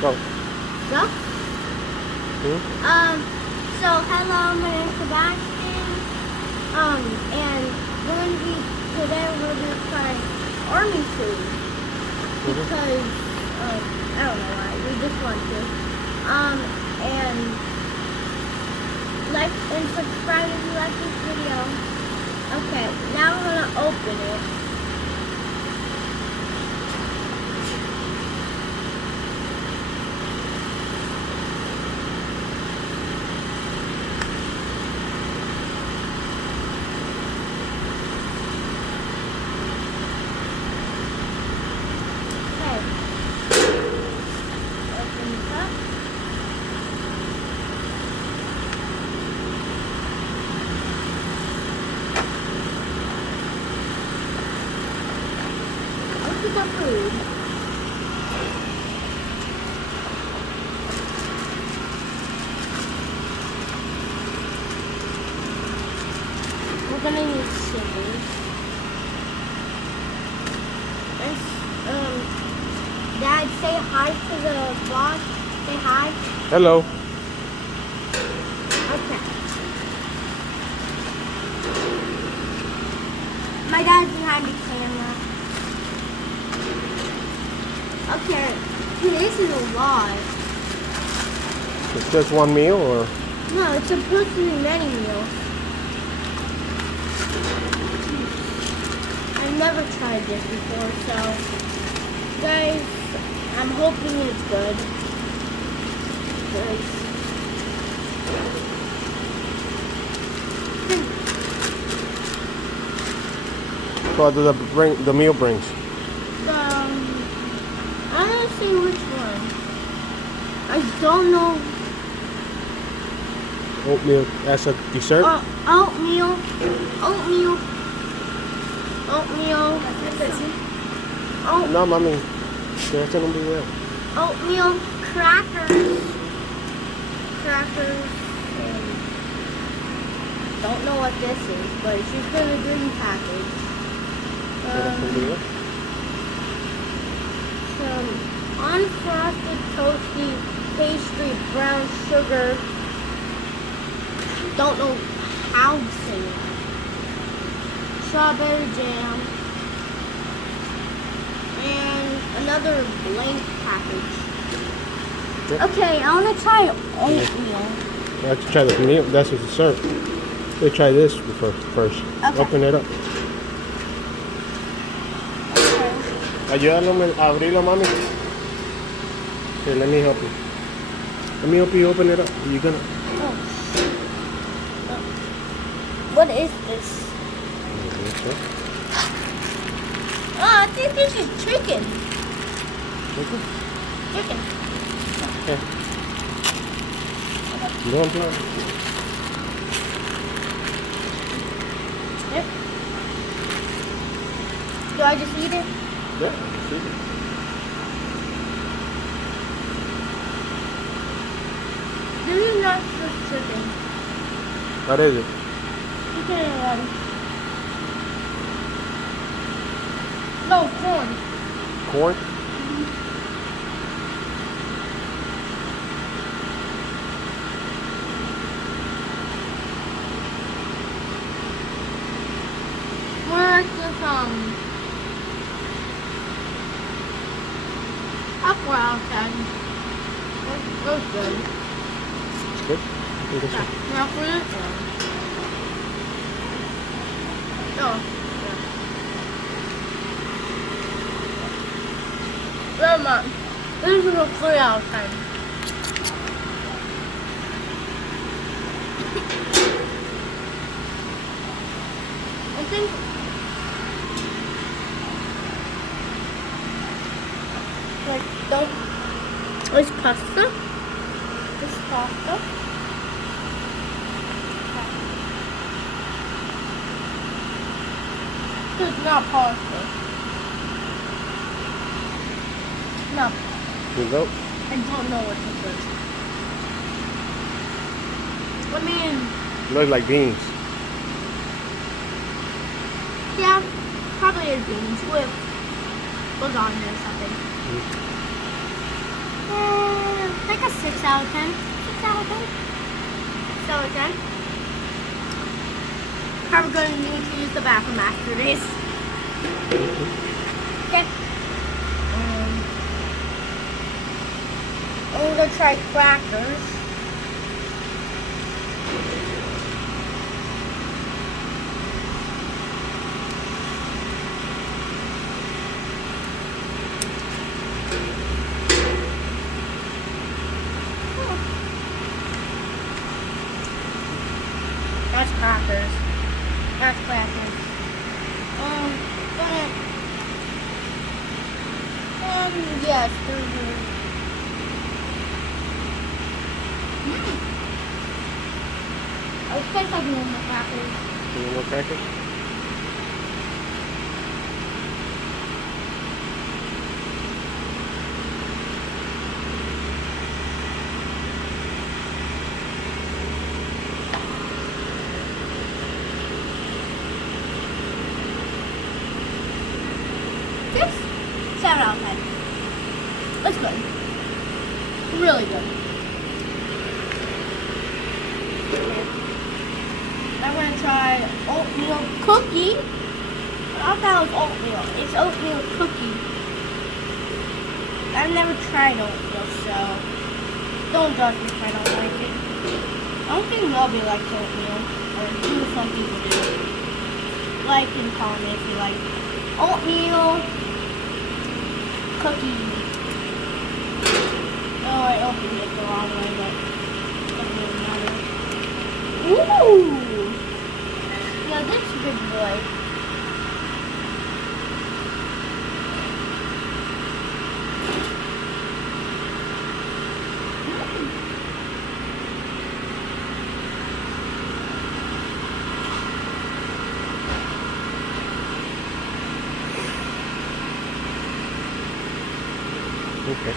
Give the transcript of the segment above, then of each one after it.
Go. Go? Hmm? So hello, my name's Sebastian. And today we're gonna be trying army food. Because, I don't know why, we just want to. And like and subscribe if you like this video. Okay, now we're gonna open it. The food. We're gonna use scissors. Dad, say hi to the boss. Say hi. Hello. Okay. My dad's behind the camera. Okay, this is a lot. It's just one meal, or? No, it's supposed to be many meals. I've never tried this before, so guys, I'm hoping it's good. What does the meal brings? I don't see which one. I don't know. Oatmeal as a dessert? Oatmeal. No, mami. That's gonna be well. Oatmeal crackers. Don't know what this is, but it's just in a green package. Some unfrosted toasty pastry brown sugar. Don't know how to say it. Strawberry jam. And another blank package. Okay, I want to try oatmeal. I have to try the meal. That's a dessert. Let's try this first. Okay. Open it up. Ayúdalo a abrirlo, mami. Here, let me help you. Let me help you open it up. You gonna? What is this? Oh, I think this is chicken. Chicken? Chicken. Okay. Go on, play. Do I just eat it? Yeah, just eat it. This is not just chicken. What is it? Chicken and no, corn. Corn? More like this, up 4 out of 10. That's good. It's good? I think it's good. Now for this one. Oh, yeah. Never mind. This is a 3 out of 10. I think it's pasta. This pasta. It's not pasta. No, Here you go. I don't know what this is. I mean, Looks like beans. yeah, probably is beans with lasagna or something. out of 10. 6 out of 10. 6 out of 10. Probably going to need to use the bathroom after this. Okay. I'm going to try crackers. That's crackers. That's crackers. Yes, they're good. I was kind of talking about the crackers. Any more crackers? Six? 7 out of 10. That's good. Really good. I'm gonna try oatmeal cookie. I thought that was oatmeal. It's oatmeal cookie. I've never tried oatmeal, so don't judge me if I don't like it. I don't think nobody likes oatmeal, or do some people do. Like and comment if you like oatmeal cookie. Oh, I opened it the wrong way, but it doesn't really matter. Ooh! Now this big boy. Okay.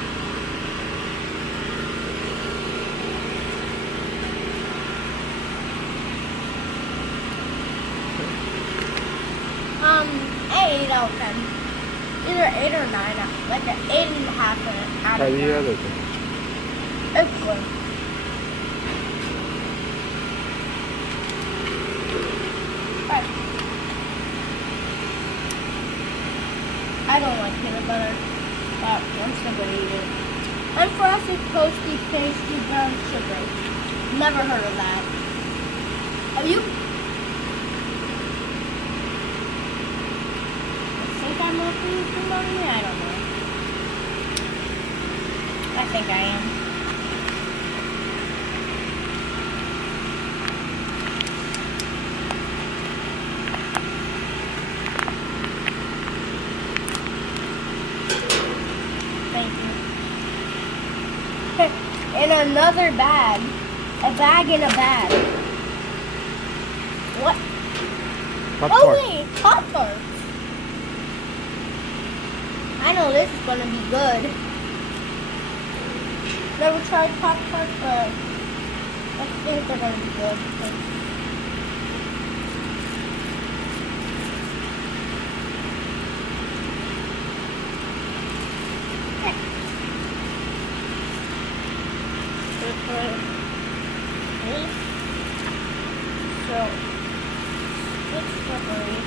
An 8 out of 10. Either 8 or 9, like an 8.5 out Try of the 10. other thing. It's good. Right. I don't like peanut butter, but I'm still gonna eat it. Unfrosted toasty pasty brown sugar. Never heard of that. Have you? I think I'm looking for me. I don't know. I think I am. Thank you. In another bag. A bag in a bag. What? Pop-Tart. Oh wait, Pop-Tarts. I know this is gonna be good. Never tried Pop-Tarts, but I think they're gonna be good. So, it's slippery.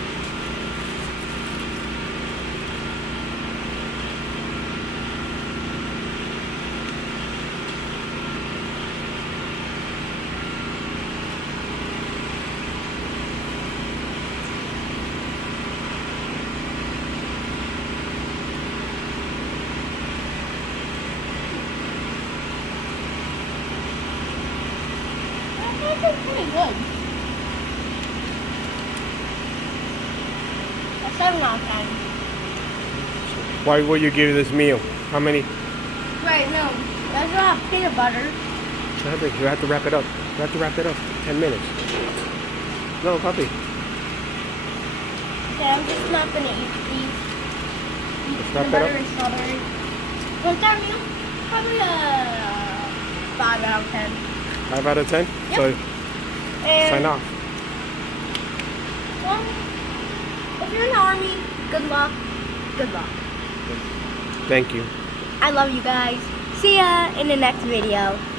That's pretty good. A 7 out of 10. Why will you give this meal? How many? Right, no. That's not peanut butter. You have to wrap it up. You have to wrap it up. 10 minutes. No, puppy. Okay, I'm just not gonna eat these. Just wrap Peanut it butter up. and strawberry. What's that meal? Probably a 5 out of 10. 5 out of 10? Yep. So, And sign off. well, if you're in the army, good luck. Good luck. Thank you. I love you guys. See ya in the next video.